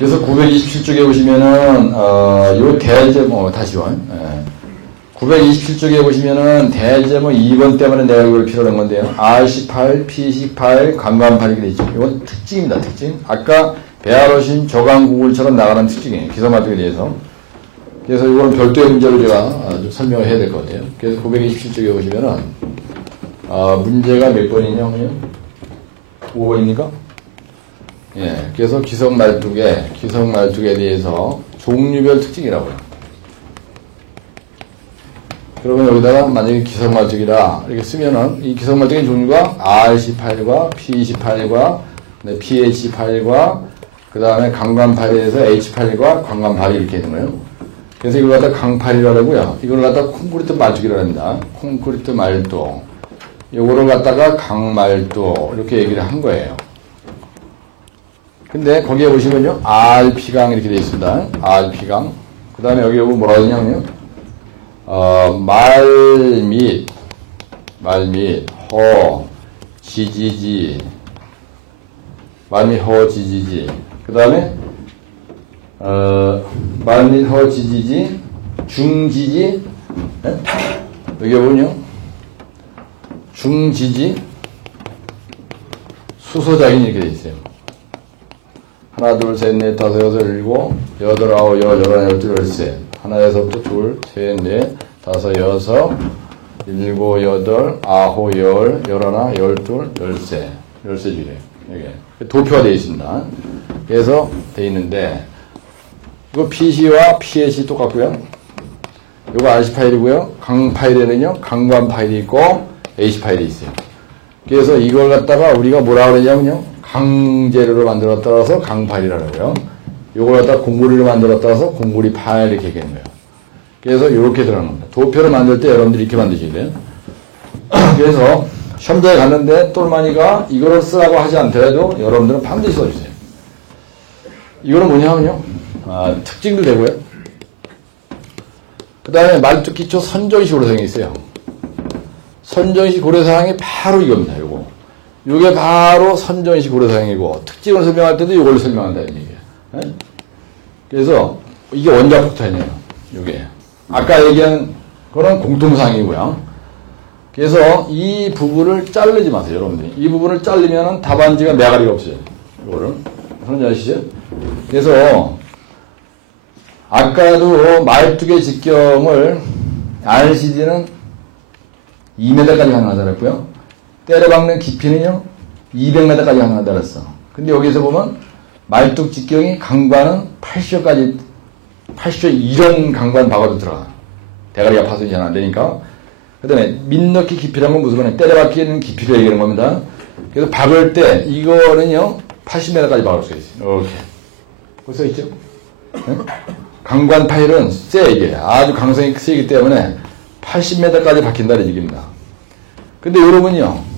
그래서 927쪽에 보시면은, 요 대제목, 다시 원. 927쪽에 보시면은 대제목 2번 때문에 내가 이걸 필요한 건데요. R18, P18, 강간팔 이렇게 되죠. 이건 특징입니다, 특징. 아까 배아로신 저강구글처럼 나가는 특징이에요. 기성마트에 대해서. 그래서 이거는 별도의 문제로 제가 좀 설명을 해야 될 것 같아요. 그래서 927쪽에 보시면은, 문제가 몇 번이냐면요? 5번입니까? 예. 그래서 기성말뚝에 대해서 종류별 특징이라고요. 그러면 여기다가 만약에 기성말뚝이다 이렇게 쓰면은 이 기성말뚝의 종류가 R18과 P18과 PH8과 그 다음에 강간팔에서 H8과 강간팔이 이렇게 있는 거예요. 그래서 이걸 갖다 강팔이라고 하고요. 이걸 갖다 콘크리트 말뚝이라고 합니다. 콘크리트 말뚝. 요거를 갖다가 강말뚝 이렇게 얘기를 한 거예요. 근데 거기에 보시면요. RP강 이렇게 되어 있습니다. RP강. 그 다음에 여기 뭐라고 하냐면요. 말 및 허, 지지지, 말 및 허, 지지지. 그 다음에, 말 및 허, 지지지, 중지지, 네? 여기 보면요. 중지지, 수소작인 이렇게 되어 있어요. 하나, 둘, 셋, 넷, 다섯, 여섯, 일곱, 여덟, 아홉, 열한, 열둘, 열셋. 하나에서부터 둘, 셋, 넷, 다섯, 여섯, 일곱, 여덟, 아홉, 열, 열하나, 열둘, 열셋. 열셋이래요. 이게 도표가 되어 있습니다. 그래서 되어 있는데, 이거 PC와 PH이 똑같고요. 이거 RC 파일이고요. 강 파일에는요, 강관 파일이 있고, H 파일이 있어요. 그래서 이걸 갖다가 우리가 뭐라 그러냐면요, 강재료로 만들었다서 강 파일이라고 해요. 요걸 갖다 공구리로 만들었다서 공구리 파일 이렇게 얘기하는 거예요. 그래서 이렇게 들어가는 겁니다. 도표를 만들 때 여러분들이 이렇게 만드셔야 돼요. 그래서 시험장에 갔는데 똘마니가 이거를 쓰라고 하지 않더라도 여러분들은 반드시 써주세요. 이거는 뭐냐면요. 특징도 되고요. 그 다음에 말뚝 기초 선정식 고려사항이 있어요. 선정식 고려사항이 바로 이겁니다. 요거. 요게 바로 선정식 고려사항이고 특징을 설명할 때도 이걸로 설명한다는 얘기예요. 네? 그래서 이게 원자폭탄이에요. 이게 아까 얘기한 거는 공통사항이고요. 그래서 이 부분을 자르지 마세요, 여러분들이. 이 부분을 자르면은 답안지가 매가리가 없어요. 이거를 그런지 아시죠? 그래서 아까도 말뚝의 직경을 RCD는 2m까지 가능하다고 했고요. 때려박는 깊이는요 200m까지 가능하다고 했어. 근데 여기서 보면 말뚝 직경이 강관은 80초까지 80초 이런 강관 박아도 들어가. 대가리가 파손이 잘 안 되니까. 그 다음에 민넣기 깊이라는 건 무슨 말이냐. 때려박기는 깊이를 얘기하는 겁니다. 그래서 박을 때 이거는요 80m까지 박을 수가 있어요. 이렇게. 벌써 있죠? 네? 강관 파일은 세 이게. 아주 강성이 세기 때문에 80m까지 박힌다는 얘기입니다. 근데 여러분요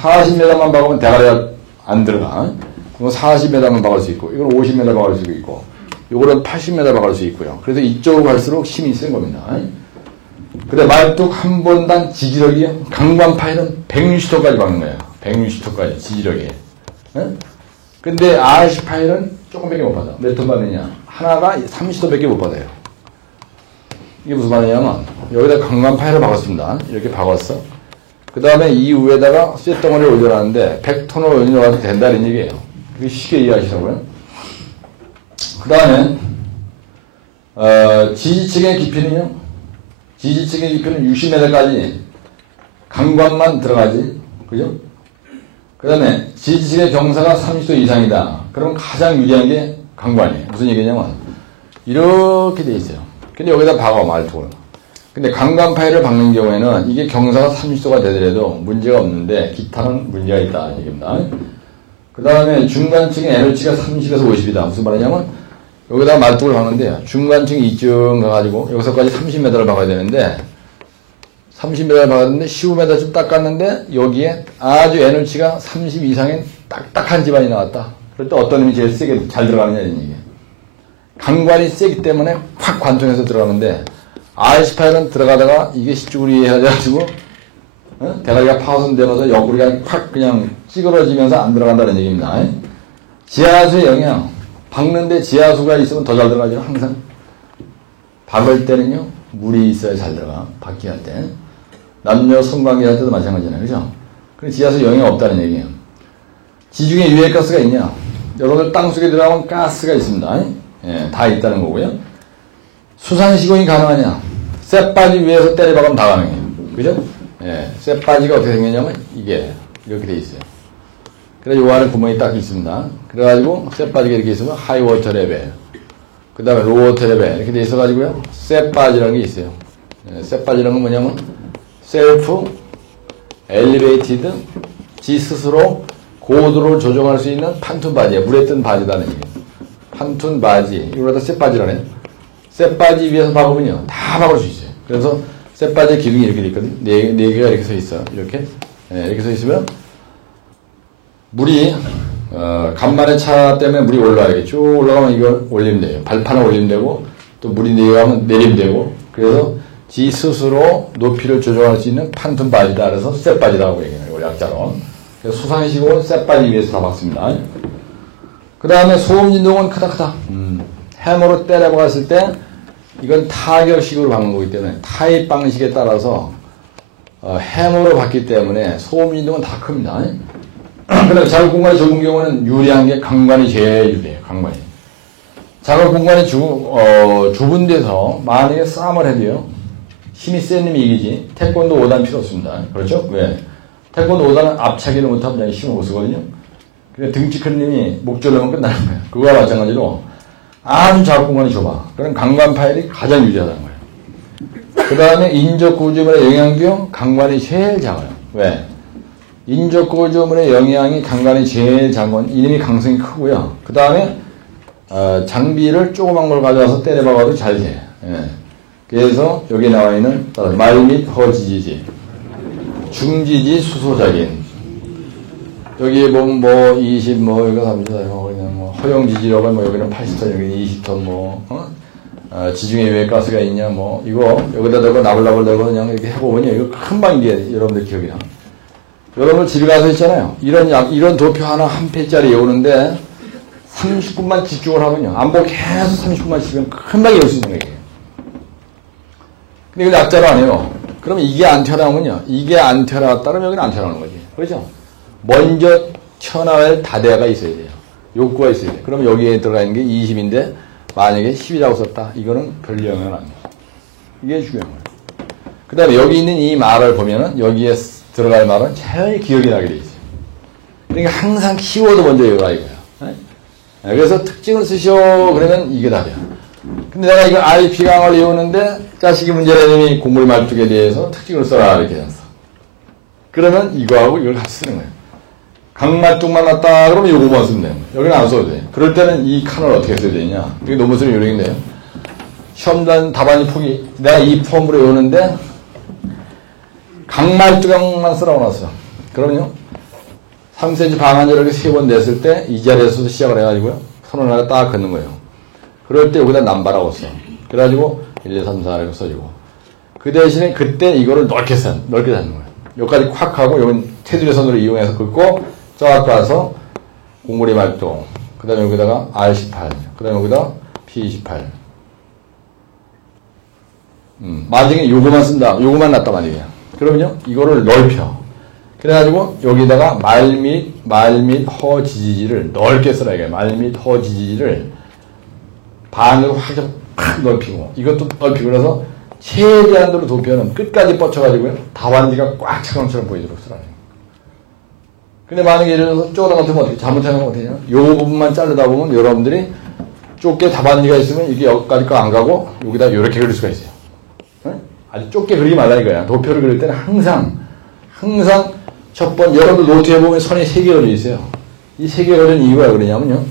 40m만 박으면 대가리가 안 들어가. 이거 40m만 박을 수 있고, 이건 50m 박을 수 있고, 이거는 80m 박을 수 있고요. 그래서 이쪽으로 갈수록 힘이 센 겁니다. 근데 말뚝 한 번당 지지력이요. 강관 파일은 160도까지 박는 거예요. 160도까지 지지력이. 근데 RC 파일은 조금밖에 못 받아. 몇 톤 받느냐? 하나가 30도밖에 못 받아요. 이게 무슨 말이냐면 여기다 강관 파일을 박았습니다. 이렇게 박았어. 그 다음에 이 위에다가 쇳덩어리를 올려놨는데 100톤을 올려놔도 된다는 얘기예요. 그게 쉽게 이해하시라고요. 그 다음에 지지층의 깊이는요. 지지층의 깊이는 60m까지 강관만 들어가지. 그죠? 그 다음에 지지층의 경사가 30도 이상이다. 그럼 가장 유리한 게 강관이에요. 무슨 얘기냐면 이렇게 돼 있어요. 근데 여기다 박아 말뚝을. 근데 강관 파일을 박는 경우에는 이게 경사가 30도가 되더라도 문제가 없는데 기타는 문제가 있다는 얘기입니다. 그 다음에 중간층의 에너지가 30에서 50이다. 무슨 말이냐면 여기다 말뚝을 박는데 중간층이 이쯤 가가지고 여기서까지 30m를 박아야 되는데 30m를 박았는데 15m쯤 닦았는데 여기에 아주 에너지가 30 이상의 딱딱한 집안이 나왔다. 그럴 때 어떤 놈이 제일 세게 잘 들어가느냐 이런 얘기예요. 강관이 세기 때문에 확 관통해서 들어가는데 RC8은 들어가다가 이게 시쭈구리 해가지고 대가리가 파손되면서 옆구리가 확 그냥 찌그러지면서 안 들어간다는 얘기입니다. 지하수의 영향 박는데 지하수가 있으면 더 잘 들어가죠. 항상 박을 때는요 물이 있어야 잘 들어가. 박기 할 때. 남녀 성관계 할 때도 마찬가지잖아요. 그죠? 그래서 지하수 영향이 없다는 얘기예요. 지중해 유해가스가 있냐? 여러분들 땅속에 들어가면 가스가 있습니다. 예, 다 있다는 거고요. 수산시공이 가능하냐? 쌔바지 위에서 때려박으면 다 가능해요. 그죠? 예, 쌔바지가 어떻게 생겼냐면 이게 이렇게 돼 있어요. 그래서 요 안에 구멍이 딱 있습니다. 그래가지고 쌔바지가 이렇게 있으면 하이워터 레벨, 그 다음에 로워터 레벨 이렇게 돼 있어가지고요. 쌔바지라는 게 있어요. 예, 쌔바지라는 건 뭐냐면 셀프 엘리베이티드, 지 스스로 고도를 조정할 수 있는 판툰 바지예요. 물에 뜬 바지라는 얘기예요. 판툰 바지, 이걸 갖다 쌔바지라네요. 쌔바지 위에서 박으면요 다 박을 수 있어요. 그래서 쌔바지 기둥이 이렇게 돼 있거든요. 네 개가 이렇게 서 있어요. 이렇게 이렇게 서 있으면 물이 간만에 차 때문에 물이 올라가게 쭉 올라가면 이걸 올리면 돼요. 발판을 올리면 되고 또 물이 내려가면 내리면 되고. 그래서 지 스스로 높이를 조정할 수 있는 판툰 바지다. 그래서 쌔바지라고 얘기해요. 약자로. 그래서 수상식은 쌔바지 위에서 다 박습니다. 그 다음에 소음 진동은 크다. 해머로 때려박았을 때 이건 타격식으로 박는 거기 때문에 타입 방식에 따라서 해머로 박기 때문에 소음 진동은 다 큽니다. 그다음에 작업 공간이 좁은 경우는 유리한 게 강관이 제일 유리해요. 강관이. 작업 공간이 좁은 데서 만약에 싸움을 해도요. 힘이 센 놈이 이기지. 태권도 5단 필요 없습니다. 그렇죠? 왜? 태권도 5단은 앞차기를 못하면 그냥 힘을 못 쓰거든요. 근데 등치 큰 놈이 목줄로만 끝나는 거예요. 그거와 마찬가지로 아주 작업 공간이 좁아. 그럼 강관 파일이 가장 유리하다는 거예요. 그 다음에 인적 구조물의 영향경 강관이 제일 작아요. 왜? 인적 구조물의 영향이 강관이 제일 작은 건 이놈이 강성이 크고요. 그 다음에 장비를 조그만 걸 가져와서 때려박아도 잘 돼. 예. 그래서 여기 나와 있는 말 및 허지지지, 중지지 수소작인, 여기 보면 뭐 20, 뭐 이거 30, 그냥 뭐 허용지지력은 뭐 여기는 80톤, 여기는 20톤, 뭐 지중해 유해가스가 있냐, 뭐 이거 여기다 대고 나불나불 대고 그냥 이렇게 해보면요, 이거 금방 이게 여러분들 기억이 나. 여러분 집에 가서 있잖아요. 이런 도표 하나 한 페이지짜리 외우는데 30분만 집중을 하면요, 안 보고 계속 30분만 치면 금방 외울 수 있는 거예요. 근데 이걸 약자로 안 해요. 그러면 이게 안 튀어나오면요, 이게 안 튀어나왔다 그러면 여기는 안 튀어나오는 거지. 그렇죠? 먼저 튀어나올 다대가 있어야 돼요. 욕구가 있어야 돼요. 그러면 여기에 들어가 있는 게 20인데 만약에 10이라고 썼다. 이거는 별 영향은 안 돼요. 이게 중요한 거예요. 그 다음에 여기 있는 이 말을 보면은 여기에 들어갈 말은 제일 기억이 나게 돼 있어요. 그러니까 항상 키워드 먼저 외우라 이거예요. 그래서 특징을 쓰셔 그러면 이게 답이야. 근데 내가 이거 IP 강을 외우는데 자식이 문제라는 놈이 공물 말뚝에 대해서 특징을 써라 이렇게 했어. 그러면 이거하고 이걸 같이 쓰는 거예요. 강말뚝만 났다 그러면 요거만 쓰면 돼요. 여기는 안 써도 돼. 그럴 때는 이 칸을 어떻게 써야 되냐. 이게 너무 쓰면 요령인데요. 시험단 답안지 포기. 내가 이 폼으로 외우는데 강말뚝만 쓰라고 놨어. 그러면요 3cm 방한을 이렇게 3번 냈을 때 이 자리에서도 시작을 해가지고요 손을 하나 딱 긋는 거예요. 그럴 때 여기다 남바라고 써. 그래가지고 1, 2, 3, 4 이렇게 써주고, 그 대신에 그때 이거를 넓게 잡는 거예요. 여기까지 콱 하고 여기 테두리 선으로 이용해서 긋고 쫙 가서 공구리 말뚝, 그 다음에 여기다가 R18, 그 다음에 여기다 P28. 만약에 요거만 쓴다, 요거만 놨다 만약에, 그러면요 이거를 넓혀. 그래가지고 여기다가 말 및 허지지지를 넓게 쓰라 이거예요. 말 및 허지지지를 반으로 확 넓히고, 이것도 넓히고, 그래서 최대한으로 도표는 끝까지 뻗쳐가지고요 답안지가 꽉 찬 것처럼 보이도록 쓰라는 거예요. 근데 만약에 예를 들어서 쪼그라 같으면 어떻게 잘못하면 어떻게 되냐, 요 부분만 자르다 보면 여러분들이 좁게 답안지가 있으면 이게 여기까지 거 안 가고 여기다 요렇게 그릴 수가 있어요. 아주 좁게 그리지 말라 이거야. 도표를 그릴 때는 항상 첫 번, 여러분들 노트에 보면 선이 3개 그려져 있어요. 이 3개 그려진 이유가 왜 그러냐면요,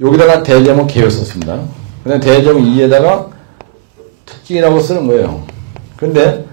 여기다가 대제목 계획 썼습니다. 그 다음에 대제목 2에다가 특징이라고 쓰는 거예요. 근데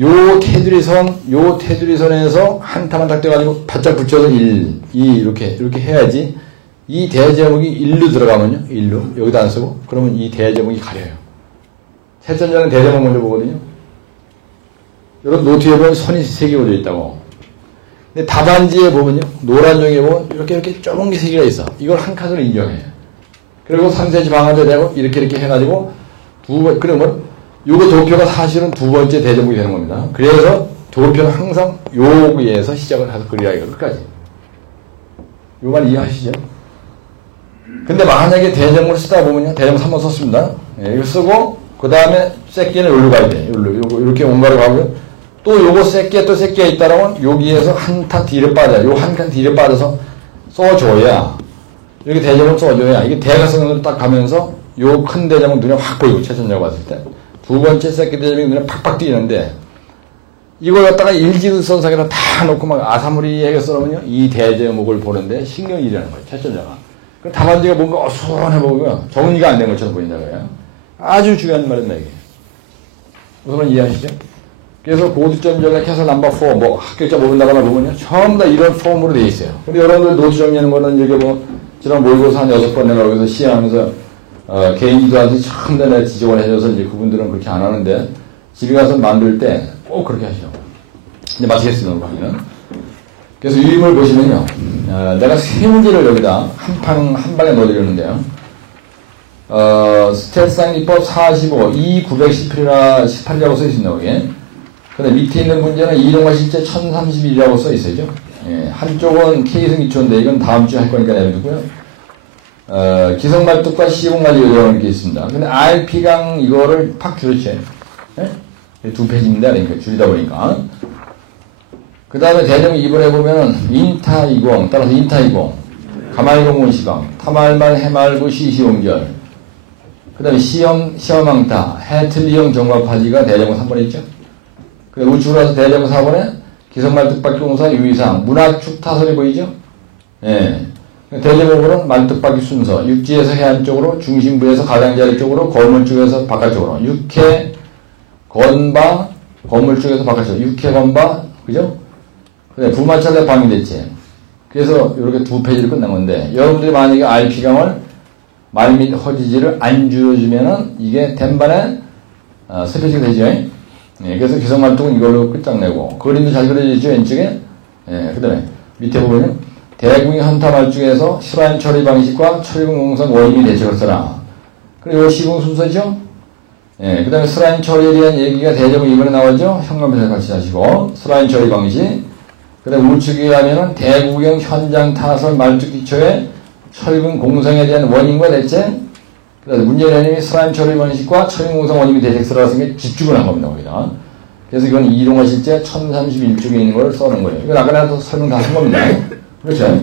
요 테두리선에서 한 탑만 딱 떼가지고 바짝 붙여서 1, 2 이렇게 해야지. 이 대제목이 1로 들어가면요, 1로 여기다 안 쓰고, 그러면 이 대제목이 가려요. 채점자는 대제목 먼저 보거든요. 여러분 노트에 보면 선이 3개 그려져 있다고. 근데 답안지에 보면요. 노란 종이에 보면 이렇게 좁은 게 세 개가 있어. 이걸 한 칸으로 인정해. 그리고 3cm 방아도 되고 이렇게 해가지고 그러면 요거 도표가 사실은 두 번째 대제목이 되는 겁니다. 그래서 도표는 항상 여기에서 시작을 해서 그려야 해요. 끝까지. 요 말 이해하시죠? 근데 만약에 대제목을 쓰다 보면요. 대제목 3번 썼습니다. 예, 이거 쓰고 그 다음에 새끼는 여기로 가야 돼. 요거 이렇게 온가로 가고요. 또 요거 새끼 또 새끼가 있다라면 여기에서 한 칸 뒤로 빠져. 요 한 칸 뒤로 빠져서 써줘야 이렇게 대제목 써줘야 이게 대각선으로 딱 가면서 요 큰 대제목 눈에 확 보이고 최선자가 봤을 때 두 번째 새끼 대제목이 눈에 팍팍 띄는데 이걸 갖다가 일지선상에다 다 놓고 막 아사무리에게 써놓으면요 이 대제목을 보는데 신경이 일하는 거예요 최선자가. 그 답안지가 뭔가 어수선해 보이고요 정리가 안 된 것처럼 보인다 그래요. 아주 중요한 말입니다 이게. 우선 이해하시죠? 그래서 고득점 전략해서 넘버 4 뭐 합격자 모른다거나 보면요 전부 다 이런 폼으로 돼 있어요. 근데 여러분들 노트 정리하는 거는 이게 뭐 지난 모의고사 한 6번 내가 여기서 시행하면서 개인들한테 처음 내가 지적을 해줘서 이제 그분들은 그렇게 안 하는데 집에 가서 만들 때 꼭 그렇게 하시라고. 이제 마치겠습니다. 강의는. 그래서 유림을 보시면요 내가 세 문제를 여기다 한 방에 넣어드렸는데요 스탯상기법 45 2918이라고 써 있습니다. 거기에. 근데 밑에 있는 문제는 이동과 실제 1031이라고 써 있어요. 예, 한쪽은 K승 기초인데 이건 다음 주에 할 거니까 내려두고요. 기성말뚝과 시공관리 이런 게 있습니다. 근데 RP강 이거를 팍 줄였지. 예? 두 페이지입니다. 그러니까 줄이다 보니까. 그 다음에 대령 2번에 보면은 인타 20, 따라서 인타 20, 가말공 원시강, 타말말 해말구 시시옹절, 그 다음에 시험왕타, 해틀리형 정과파지가 대령 3번에 있죠. 그 우측으로 와서 대령 4번에 기성말뚝박기공사 유의사항, 문화축 타설이 보이죠? 예. 대제목으로는 말뚝박기 순서, 육지에서 해안 쪽으로, 중심부에서 가장자리 쪽으로, 건물 쪽에서 바깥쪽으로, 육해, 건바, 건물 쪽에서 바깥쪽으로, 육해, 건바, 그죠? 그래, 부마찰래 방위대체. 그래서 이렇게 두 페이지를 끝난 건데, 여러분들이 만약에 RP강을 말 및 허지지를 안 줄여주면은 이게 된반에 세 페이지가 되죠? 예, 그래서 기성말뚝은 이걸로 끝장내고, 그림도 잘 그려지죠, 왼쪽에? 예, 그 다음에 밑에 보면은, 대궁이 헌타말중에서 실화인 처리 방식과 철공 공성 원인이 대책을 써라. 그리고 시공 순서죠? 예, 그 다음에 슬라임 처리에 대한 얘기가 대제목 2번에 나오죠? 현관에서 같이 하시고, 슬라임 처리 방식. 그 다음에 우측에 가면은 대구경 현장 타설 말뚝 기초에 철근 공성에 대한 원인과 대책. 그 다음에 문제는 슬라임 처리 방식과 철근 공성 원인이 대책 쓰라고 쓴 게 집중을 한 겁니다, 거기다. 그래서 이건 이동화 실제 1031쪽에 있는 걸 써놓은 거예요. 이건 아까 내가 또 설명 다 한 겁니다. 그렇죠?